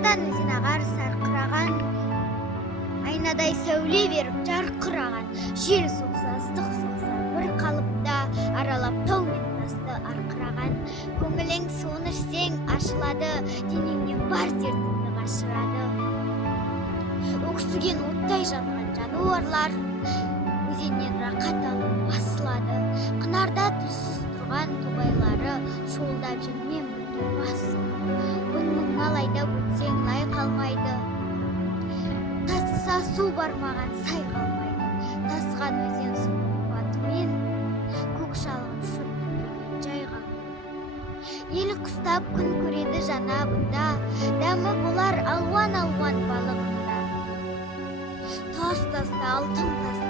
Қонардан өзен ағар сарқыраған, айнадай сәуле беріп жарқыраған. Жел соқса, ыстық соқса, бір қалыпта аралап тау мен тасты арқыраған. Көңілің суын ішсең ашылады, денеңнен бар дертіңді қашырады. Өксіген оттай жанған жануарлар өзеннен рақат алып басылады. Қынарда түссіз тұрған тоғайлары шуылдап желмен бірге басылады. Мың алайда өтсең лай қалмайды, тасыса су бармаған сай қалмайды. Тасқан өзен суының қуатымен көк шалғын шөп жай қалмайды. Ел құстап күн көреді жанабында, дәмі болар алуан-алуан балығында. Тас таста алтын таста